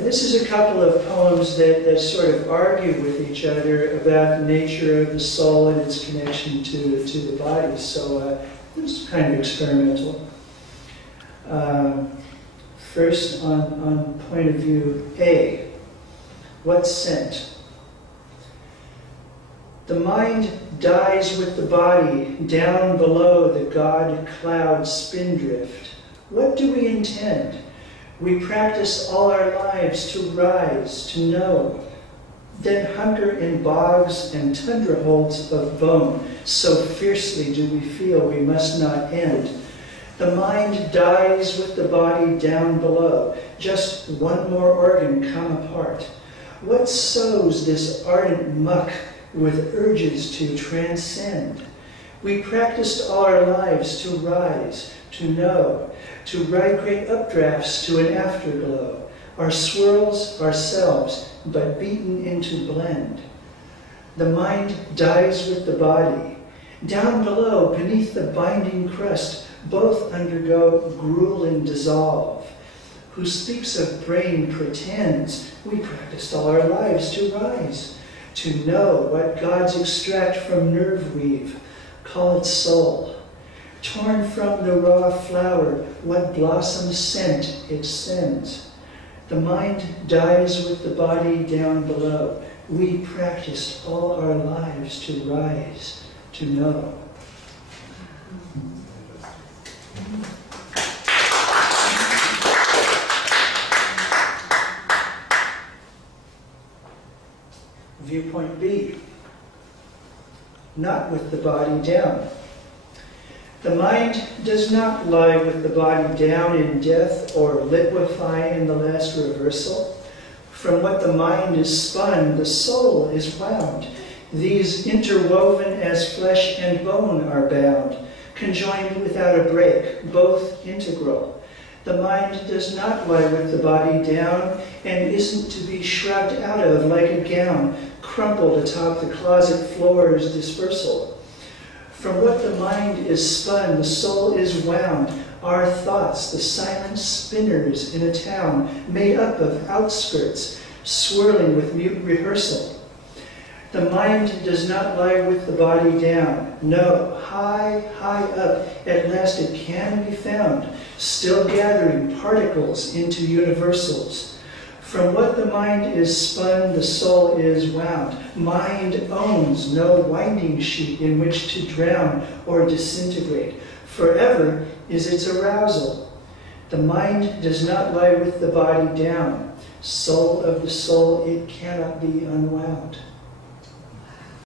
This is a couple of poems that sort of argue with each other about the nature of the soul and its connection to the body. So it's kind of experimental. First, on point of view A, what's sent? The mind dies with the body down below the god cloud spindrift. What do we intend? We practice all our lives to rise, to know. Then hunker in bogs and tundra holds of bone. So fiercely do we feel we must not end. The mind dies with the body down below. Just one more organ come apart. What sows this ardent muck with urges to transcend? We practiced all our lives to rise, to know, to ride great updrafts to an afterglow, our swirls ourselves, but beaten into blend. The mind dies with the body. Down below, beneath the binding crust, both undergo grueling dissolve. Who speaks of brain pretends we practiced all our lives to rise, to know what gods extract from nerve weave, call it soul. Torn from the raw flower, what blossom scent it sends. The mind dies with the body down below. We practiced all our lives to rise, to know. Viewpoint B, not with the body down. The mind does not lie with the body down in death or liquefy in the last reversal. From what the mind is spun, the soul is wound. These interwoven as flesh and bone are bound, conjoined without a break, both integral. The mind does not lie with the body down and isn't to be shrugged out of like a gown, crumpled atop the closet floor's dispersal. From what the mind is spun, the soul is wound. Our thoughts, the silent spinners in a town, made up of outskirts, swirling with mute rehearsal. The mind does not lie with the body down. No, high, high up, at last it can be found, still gathering particles into universals. From what the mind is spun, the soul is wound. Mind owns no winding sheet in which to drown or disintegrate. Forever is its arousal. The mind does not lie with the body down. Soul of the soul, it cannot be unwound.